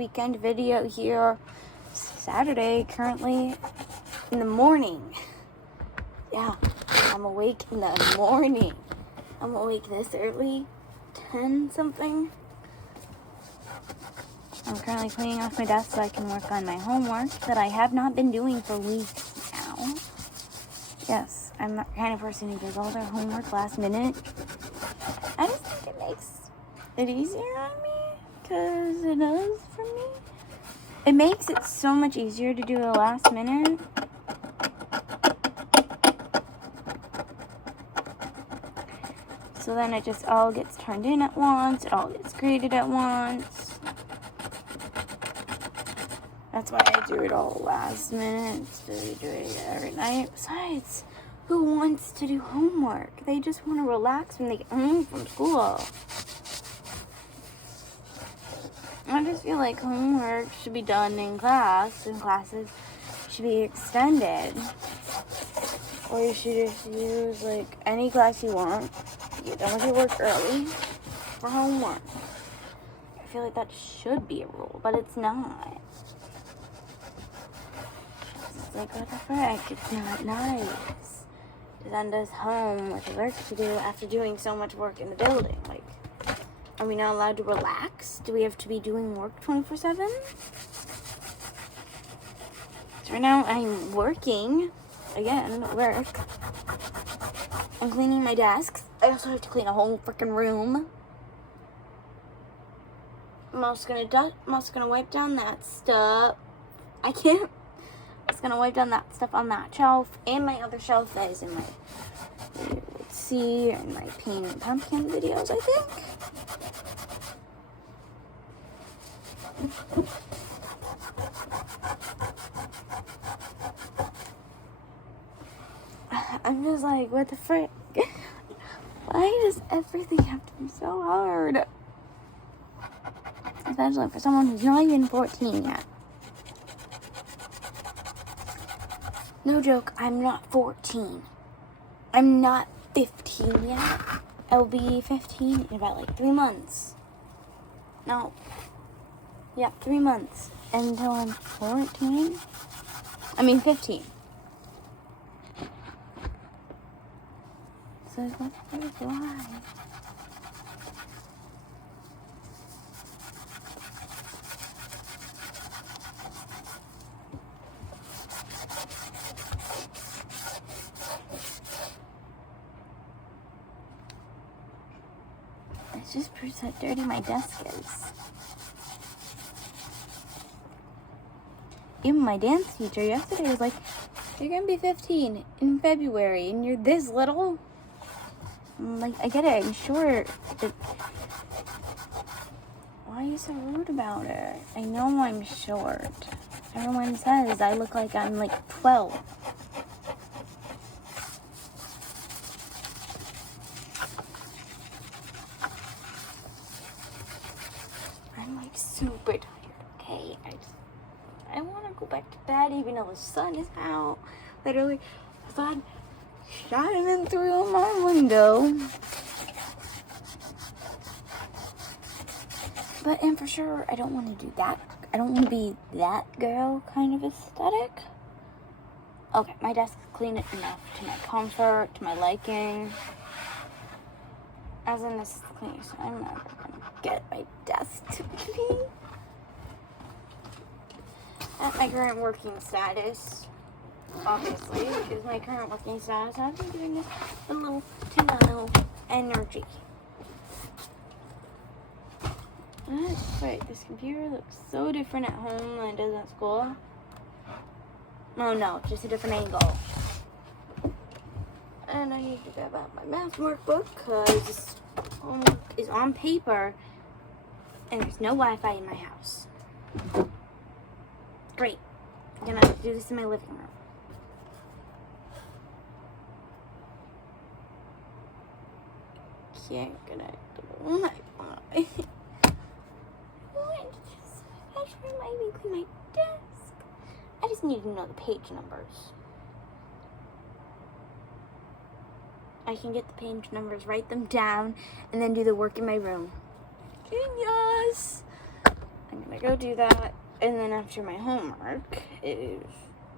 Weekend video here. Saturday, currently in the morning. Yeah, I'm awake in the morning. I'm awake this early, 10 something. I'm currently cleaning off my desk so I can work on my homework that I have not been doing for weeks now. Yes, I'm the kind of person who does all their homework last minute. I just think it makes it easier on me. Because it does for me. It makes it so much easier to do the last minute. So then it just all gets turned in at once. It all gets graded at once. That's why I do it all last minute instead of doing it every night. Besides, who wants to do homework? They just want to relax when they get home from school. I just feel like homework should be done in class, and classes should be extended. Or you should just use, like, any class you want. Get done with your work early for homework. I feel like that should be a rule, but it's not. It's like, what the frick? It's not nice to send us home with work to do after doing so much work in the building. Like, are we not allowed to relax? Do we have to be doing work 24/7? So right now I'm working, again, work. I'm cleaning my desks. I also have to clean a whole freaking room. I'm also gonna wipe down that stuff. I can't. I'm just gonna wipe down that stuff on that shelf and my other shelf that is in my, let's see, in my painting pumpkin videos, I think. I'm just like, what the frick? Why does everything have to be so hard? Especially for someone who's not even 14 yet. No joke, I'm not 14. I'm not 15 yet. I'll be 15 in about like 3 months. No. Yeah, 3 months. Until I'm 14. I mean 15. So why? It just proves how dirty my desk is. Even my dance teacher yesterday was like, you're gonna be 15 in February and you're this little? I'm like, I get it, I'm short. Why are you so rude about it? I know I'm short. Everyone says I look like I'm like 12. I'm like super tired, okay? I want to go back to bed even though the sun is out. Literally, the sun shining through my window. And for sure, I don't want to do that. I don't want to be that girl kind of aesthetic. Okay, my desk is clean enough to my comfort, to my liking. As in, this is clean, so I'm never going to get my desk to be at my current working status. Obviously, because my current working status, I've been doing this a little too low energy. Wait, this computer looks so different at home than it does at school. Oh no, just a different angle. And I need to grab out my math workbook because homework is on paper and there's no Wi-Fi in my house. Great. I'm gonna have to do this in my living room. Can't connect to the Wi-Fi. My desk. I just need to know the page numbers. I can get the page numbers, write them down, and then do the work in my room. Genius! I'm gonna go do that, and then after my homework is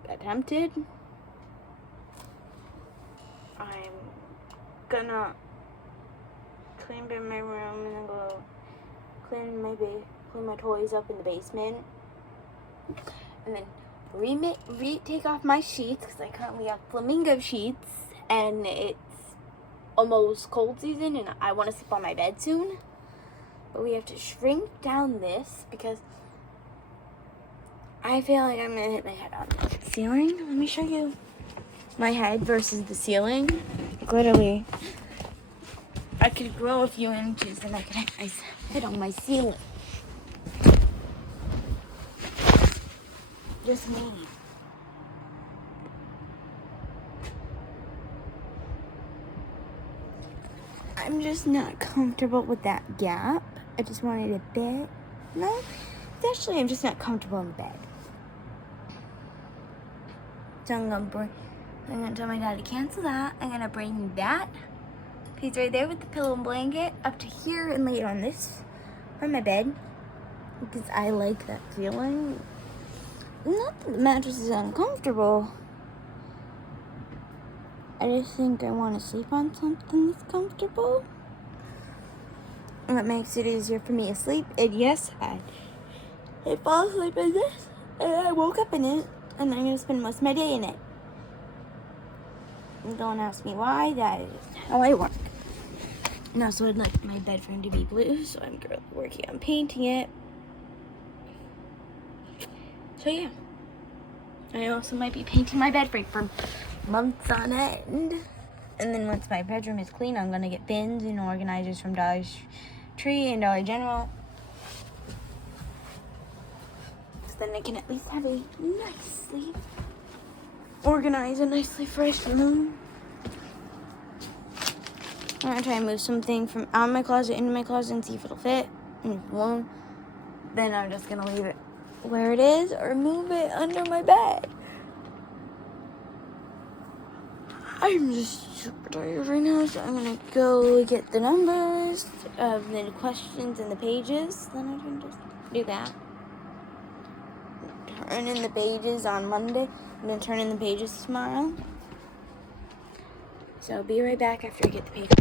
attempted, I'm gonna clean my room and then go clean my toys up in the basement, and then take off my sheets because I currently have flamingo sheets, and it's almost cold season, and I want to sleep on my bed soon. But we have to shrink down this because I feel like I'm gonna hit my head on the ceiling. Let me show you my head versus the ceiling. Literally, I could grow a few inches and I could hit my head on my ceiling. Just me. I'm just not comfortable with that gap. I just wanted a bed. No, it's actually I'm just not comfortable in the bed. So I'm gonna tell my dad to cancel that. I'm gonna bring that piece right there with the pillow and blanket up to here and lay it on this on my bed because I like that feeling. Not that the mattress is uncomfortable. I just think I want to sleep on something that's comfortable. And that makes it easier for me to sleep. And yes, I fall asleep in this, and I woke up in it, and I'm going to spend most of my day in it. And don't ask me why, that is how I work. And also I'd like my bed frame to be blue, so I'm currently working on painting it. So yeah. I also might be painting my bed frame for months on end. And then once my bedroom is clean, I'm going to get bins and organizers from Dollar Tree and Dollar General. So then I can at least have a nicely organized and nicely fresh room. I'm going to try and move something from out of my closet into my closet and see if it'll fit. And if it won't, then I'm just going to leave it where it is or move it under my bed. I'm just super tired right now, so I'm gonna go get the numbers of the questions and the pages. Then I can just do that. Turn in the pages on Monday, and then turn in the pages tomorrow. So I'll be right back after I get the paper.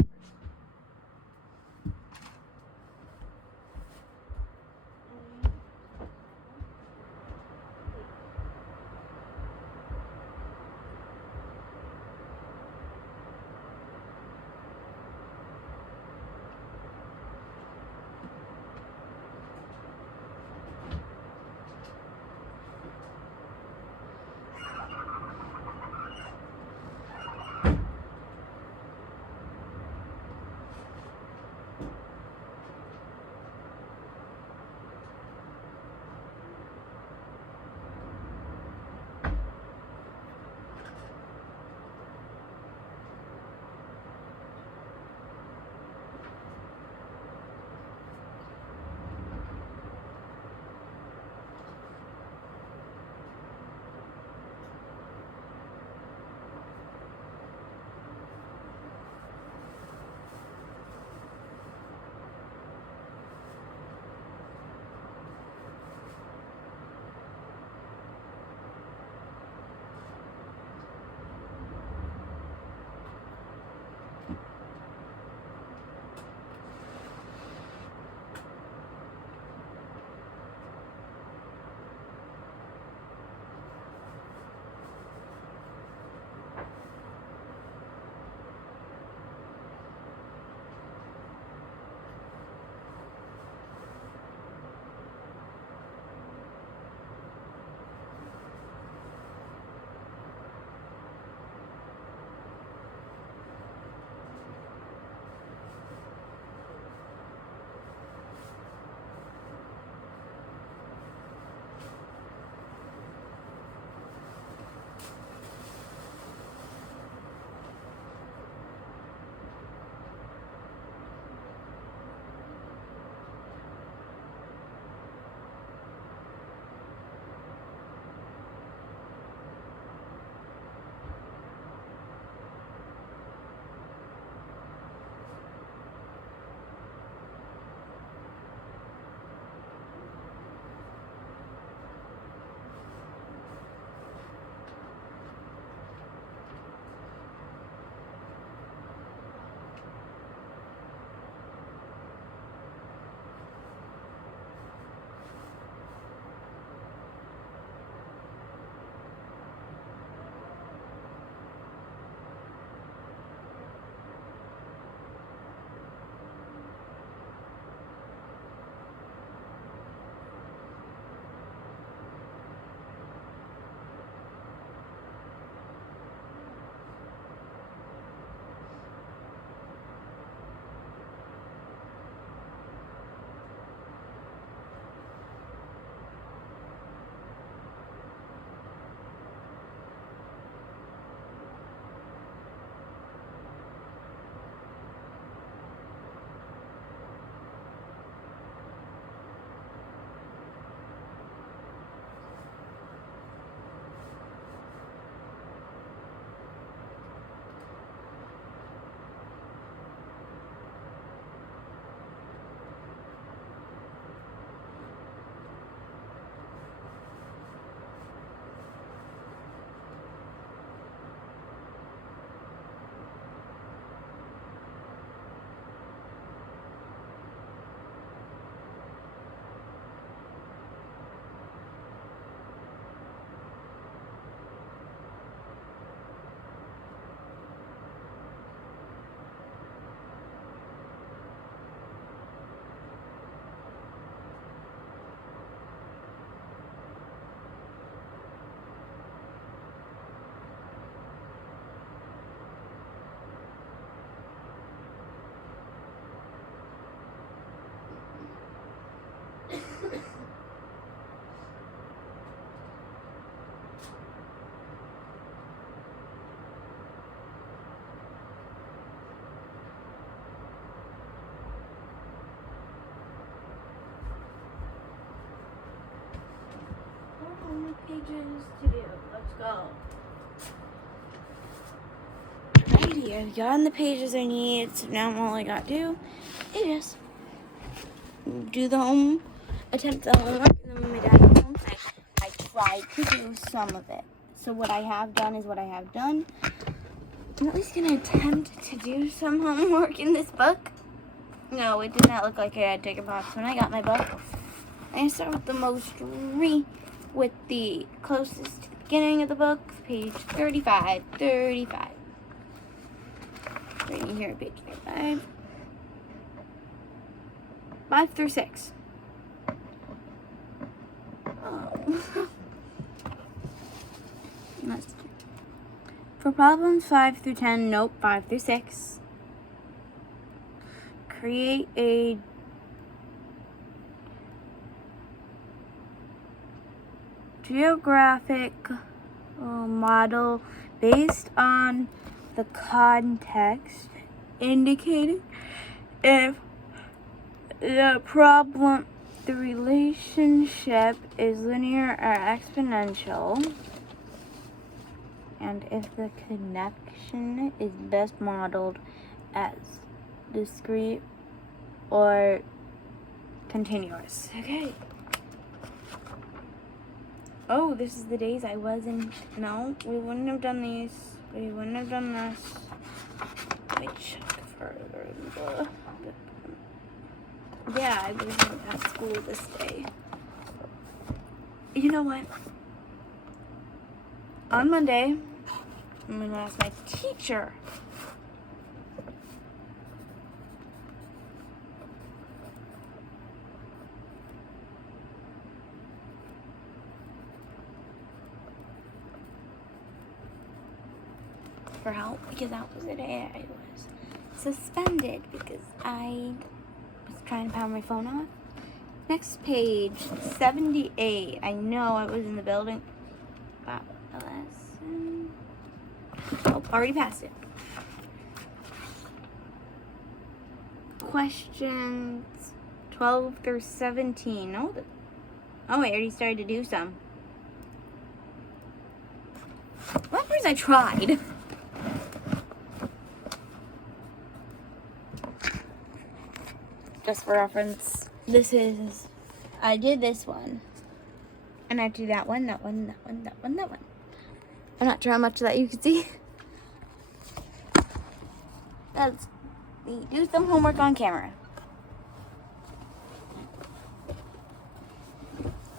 pages to do. Let's go. Alrighty, I've gotten the pages I need, so now all I gotta do is do the home, attempt the homework, and then when my dad comes home, I tried to do some of it. So what I have done is what I have done. I'm at least gonna attempt to do some homework in this book. No, it did not look like it had ticket box when I got my book. I'm gonna start with with the closest to the beginning of the book, page 35. Right here, page 35. 5 through 6. Let's do. For problems 5 through 10, nope, 5 through 6. Create a geographic model based on the context indicating if the relationship is linear or exponential, and if the connection is best modeled as discrete or continuous. Okay. Oh, this is the days I wasn't. No, we wouldn't have done these. We wouldn't have done this. Let me check further. Yeah, I wasn't at school this day. You know what? On Monday, I'm going to ask my teacher. For help, because that was the day I was suspended because I was trying to power my phone off. Next page, 78. I know I was in the building. Wow, a lesson. Oh, already passed it. Questions 12 through 17. Oh, I already started to do some. Well, first I tried. Just for reference, I did this one. And I do that one. I'm not sure how much of that you can see. Let's do some homework on camera.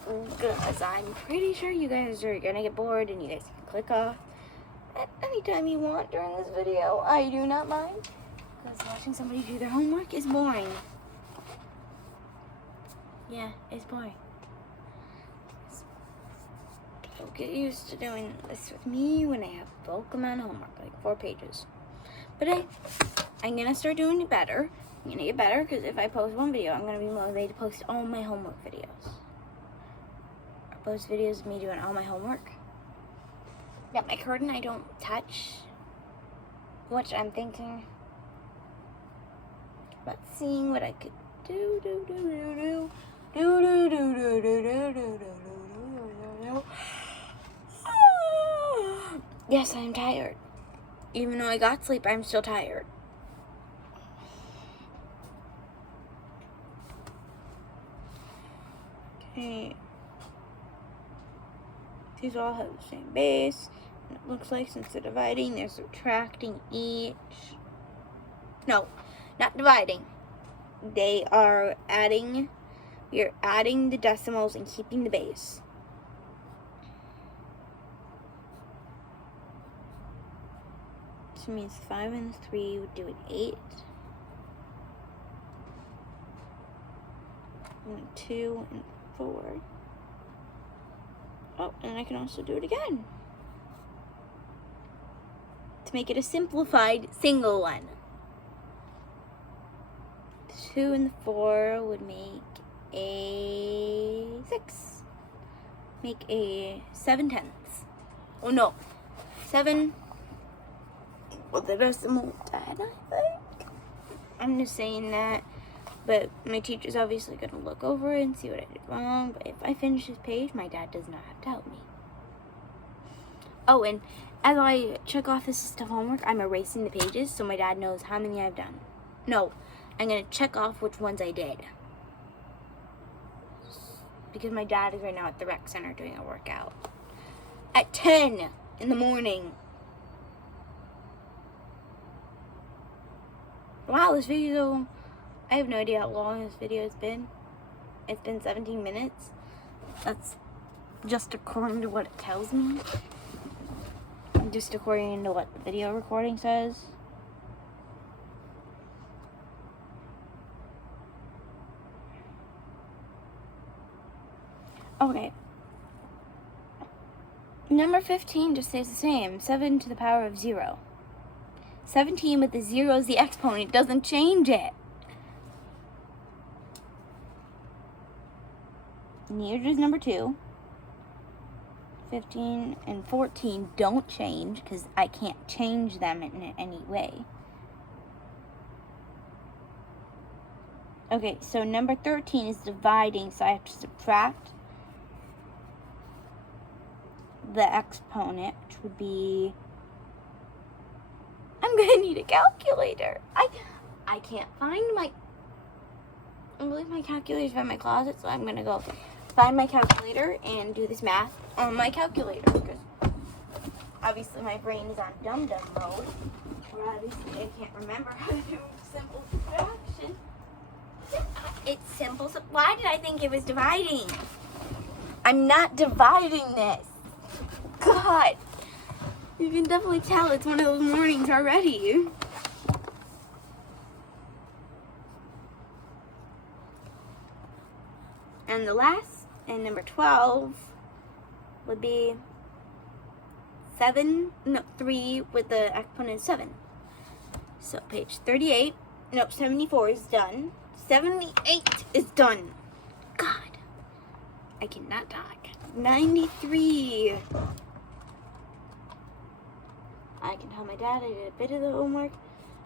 Because I'm pretty sure you guys are going to get bored and you guys can click off at any time you want during this video. I do not mind. Because watching somebody do their homework is boring. Yeah, it's boring. So get used to doing this with me when I have bulk amount of homework, like 4 pages. But hey, I'm going to start doing it better. I'm going to get better because if I post one video, I'm going to be motivated to post all my homework videos. I post videos of me doing all my homework. Got my curtain I don't touch, which I'm thinking about seeing what I could do. Yes, I'm tired. Even though I got sleep, I'm still tired. Okay. These all have the same base. And it looks like since they're dividing, they're subtracting each. No, not dividing. They are adding. You're adding the decimals and keeping the base. So it means 5 and 3 would do an 8. And 2 and 4. Oh, and I can also do it again. To make it a simplified single one. 2 and 4 would make a 6. Make a 7/10. Oh no. 7 with the decimal 10, I think. I'm just saying that. But my teacher's obviously going to look over it and see what I did wrong. But if I finish this page, my dad does not have to help me. Oh, and as I check off this stuff homework, I'm erasing the pages so my dad knows how many I've done. No, I'm going to check off which ones I did. Because my dad is right now at the rec center doing a workout. At 10 in the morning. Wow, this video, I have no idea how long this video has been. It's been 17 minutes. That's just according to what it tells me. Just according to what the video recording says. Okay. Number 15 just stays the same. 7 to the power of 0. 17 with the 0 as the exponent doesn't change it. Neither does number 2. 15 and 14 don't change because I can't change them in any way. Okay, so number 13 is dividing, so I have to subtract the exponent, which would be... I'm gonna need a calculator. I can't find my... I believe my calculator's in my closet, so I'm gonna go find my calculator and do this math on my calculator, because obviously my brain is on dum-dum mode, or obviously I can't remember how to do simple subtraction. It's simple. Why did I think it was dividing? I'm not dividing this. God, you can definitely tell it's one of those mornings already. And the last, and number 12 would be 3 with the exponent 7. So page 38, nope, 74 is done. 78 is done. God, I cannot talk. 93. I can tell my dad I did a bit of the homework,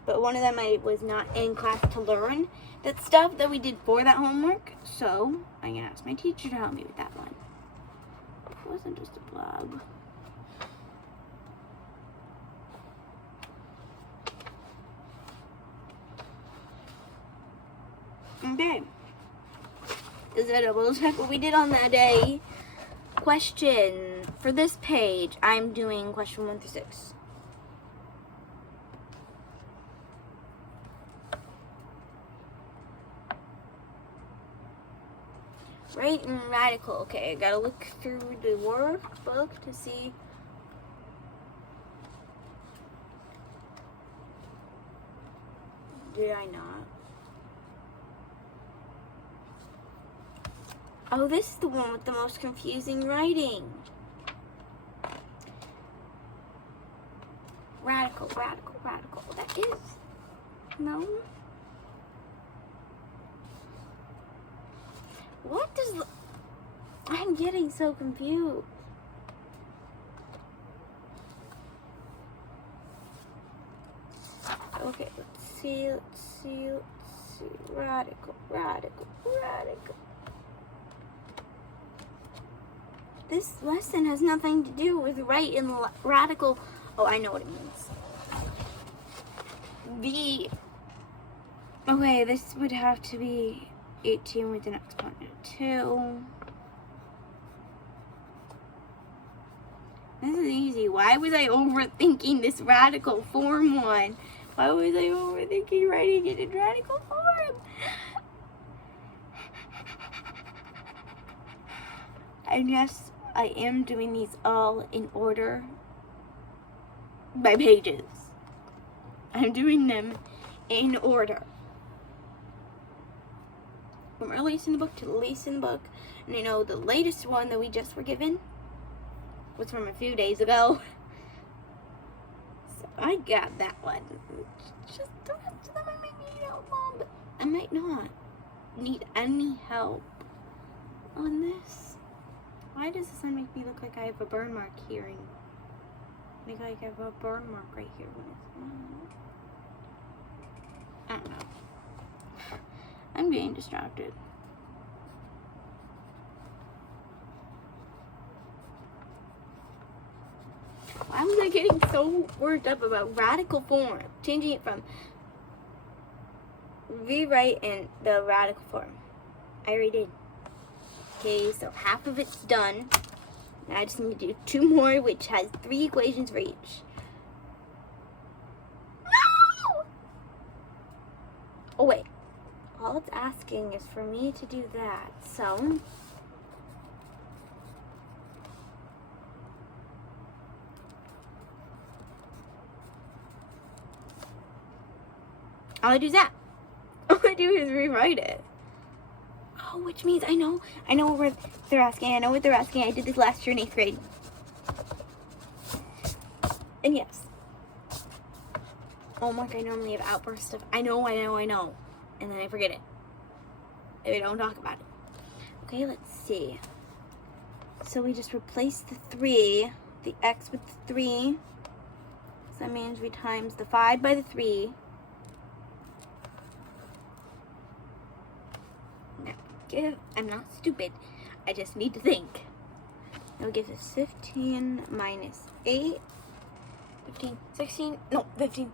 but one of them I was not in class to learn that stuff that we did for that homework, so I'm gonna ask my teacher to help me with that one. It wasn't just a blob. Okay. Is that double check what we did on that day? Question for this page, I'm doing question 1 through 6. Right and radical. Okay, I gotta look through the workbook to see. Did I not? Oh, this is the one with the most confusing writing. Radical, radical, radical. That is. No. What does... I'm getting so confused. Okay, let's see. Radical, radical, radical. This lesson has nothing to do with right and radical. Oh, I know what it means. Okay, this would have to be 18 with an exponent of 2. This is easy. Why was I overthinking this radical form one? Why was I overthinking writing it in radical form? And yes, I am doing these all in order by pages. I'm doing them in order. From earliest in the book to the least in the book. And I know the latest one that we just were given was from a few days ago. So I got that one. Just the rest of them I might need help on, but I might not need any help on this. Why does this one make me look like I have a burn mark here and make like I have a burn mark right here when it's not? I don't know. I'm getting distracted. Why was I getting so worked up about radical form? Changing it from rewrite in the radical form. I already did. Okay, so half of it's done. Now I just need to do 2 more, which has 3 equations for each. No! Oh, wait. All it's asking is for me to do that, so... all I do is that. All I do is rewrite it. Oh, which means I know what they're asking. I know what they're asking. I did this last year in 8th grade. And yes. Homework, I normally have outbursts of, I know. And then I forget it. And we don't talk about it. Okay, let's see. So we just replace the 3, the x with the 3. So that means we times the 5 by the 3. I'm not stupid. I just need to think. It'll give us 15 minus 8. 15, 16, no, 15,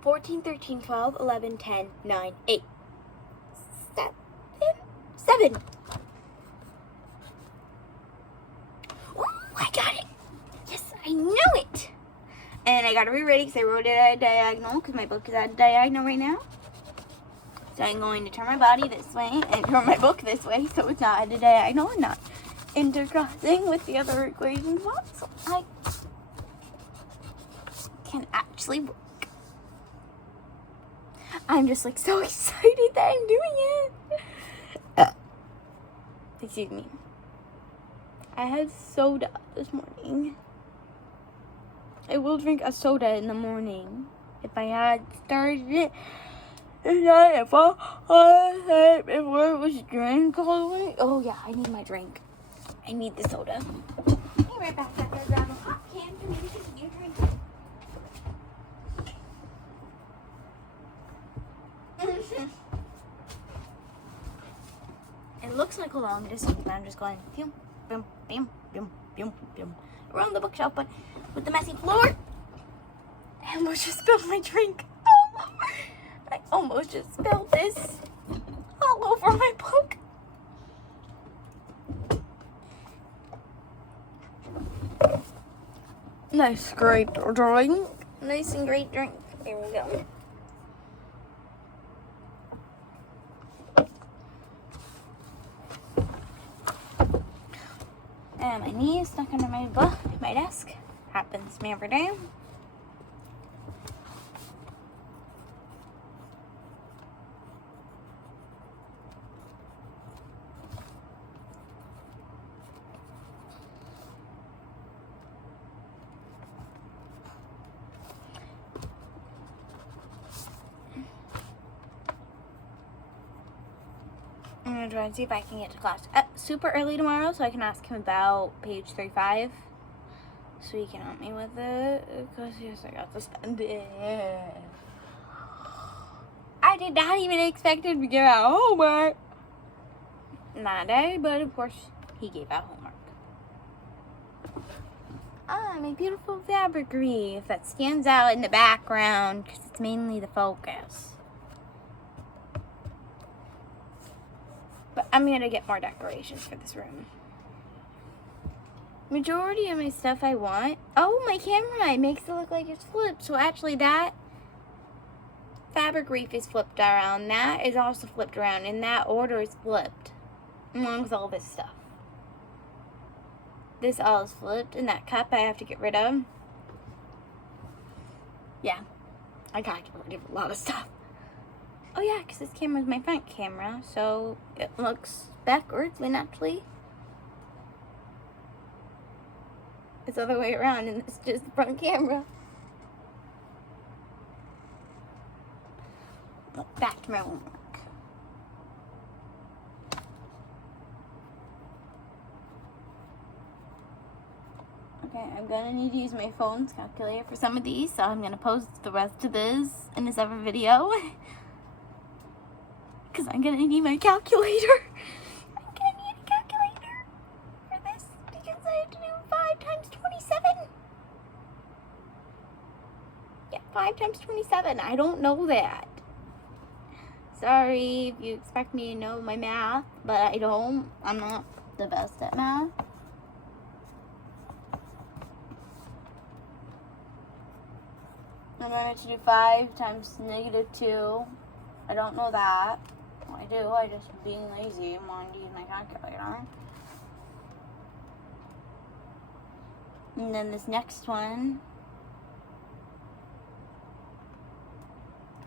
14, 13, 12, 11, 10, 9, 8. 7. Oh, I got it. Yes, I know it. And I got to rewrite it because I wrote it at a diagonal because my book is at a diagonal right now. So I'm going to turn my body this way and turn my book this way so it's not at a diagonal and not intercrossing with the other equation box. So I can actually work. I'm just like so excited that I'm doing it. Excuse me. I had soda this morning. I will drink a soda in the morning if I had started it. Before it was drink all the way. Oh yeah, I need my drink. I need the soda. Be right back after I grab a hot can for me to continue drinking. It looks like a long distance, but I'm just going boom, boom, boom, boom, boom, boom around the bookshelf, but with the messy floor. And we'll just spill my drink. I almost just spilled this all over my book. Nice, great drink. Nice and great drink. There we go. And my knee is stuck under my desk. Happens to me every day. I'm going to try and see if I can get to class super early tomorrow so I can ask him about page 35. So he can help me with it. Because yes, I got to spend it. I did not even expect him to give out homework that day, but of course he gave out homework. My beautiful fabric wreath that stands out in the background because it's mainly the focus. But I'm going to get more decorations for this room. Majority of my stuff I want. Oh, my camera. It makes it look like it's flipped. So actually that fabric wreath is flipped around. That is also flipped around. And that order is flipped. Along with all this stuff. This all is flipped. And that cup I have to get rid of. Yeah. I gotta get rid of a lot of stuff. Oh yeah, because this camera is my front camera, so it looks backwards when actually it's the other way around and it's just the front camera. Back to my homework. Okay, I'm gonna need to use my phone's calculator for some of these, so I'm gonna post the rest of this in a separate video. Because I'm going to need my calculator. I'm going to need a calculator for this. Because I have to do 5 times 27. 5 times 27? I don't know that. Sorry if you expect me to know my math, but I don't. I'm not the best at math. I'm going to do 5 times -2. I don't know that. Well, I do. I just being lazy. I'm wanting to use my calculator. And then this next one.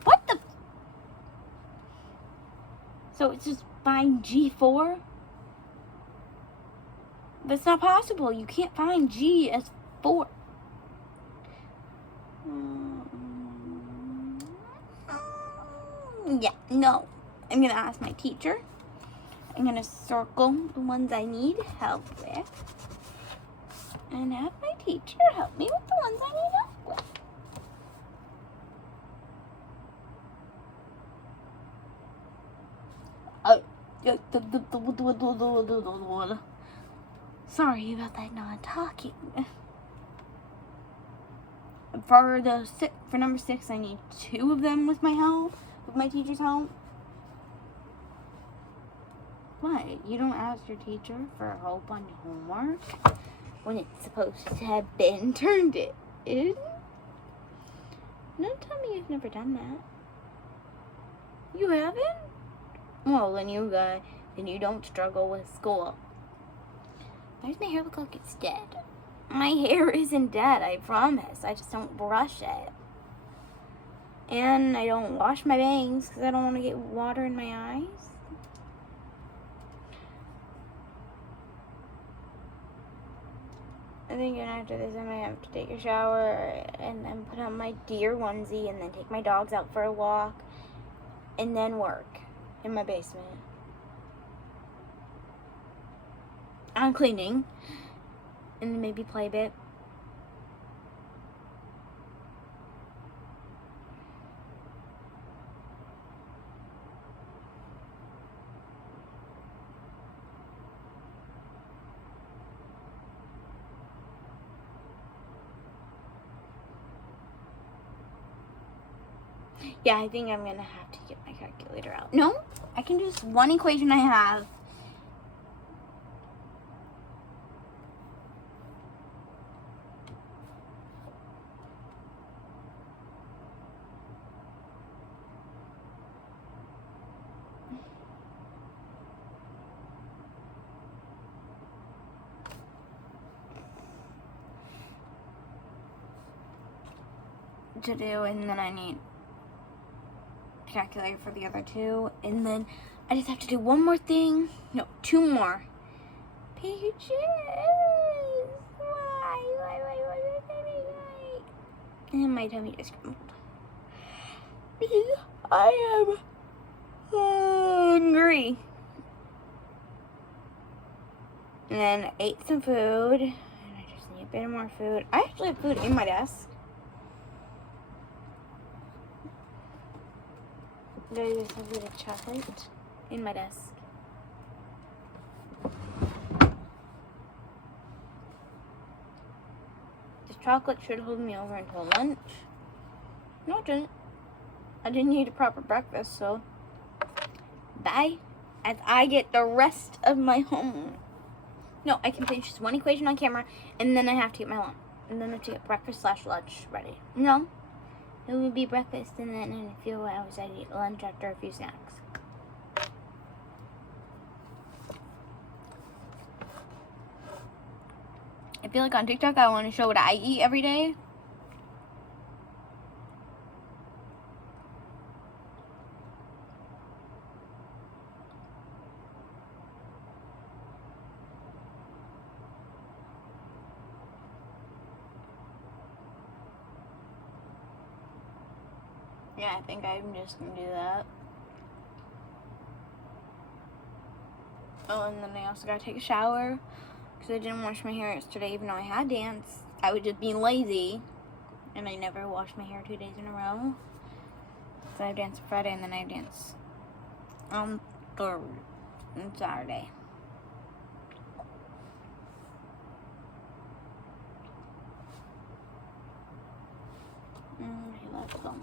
What the? So it's just find G4? That's not possible. You can't find G as 4. Yeah, no. I'm going to ask my teacher. I'm going to circle the ones I need help with. And have my teacher help me with the ones I need help with. Sorry about that non-talking. For number 6, I need 2 of them with my help, with my teacher's help. What? You don't ask your teacher for help on your homework when it's supposed to have been turned in? Don't tell me you've never done that. You haven't? Well, then you don't struggle with school. Why does my hair look like it's dead? My hair isn't dead, I promise. I just don't brush it. And I don't wash my bangs because I don't want to get water in my eyes. I think after this I might have to take a shower and then put on my deer onesie and then take my dogs out for a walk and then work in my basement on cleaning and maybe play a bit. Yeah, I think I'm gonna have to get my calculator out. No, I can do this one equation I have. To do, and then I need calculator for the other 2, and then I just have to do one more thing. No, 2 more pages. Why? And my tummy just crumbled. I am hungry. And then I ate some food, and I just need a bit more food. I actually have food in my desk. There's a bit of chocolate in my desk. The chocolate should hold me over until lunch. No, it didn't. I didn't eat a proper breakfast, so bye. As I get the rest of my homework. No, I can finish just one equation on camera, and then I have to get my lunch. And then I have to get breakfast/lunch ready. No. It would be breakfast, and then in a few hours I'd eat lunch after a few snacks. I feel like on TikTok I want to show what I eat every day. Yeah, I think I'm just gonna do that. Oh, and then I also gotta take a shower because I didn't wash my hair yesterday, even though I had dance. I was just being lazy, and I never washed my hair 2 days in a row. So I have dance Friday, and then I have dance on Saturday. I of them.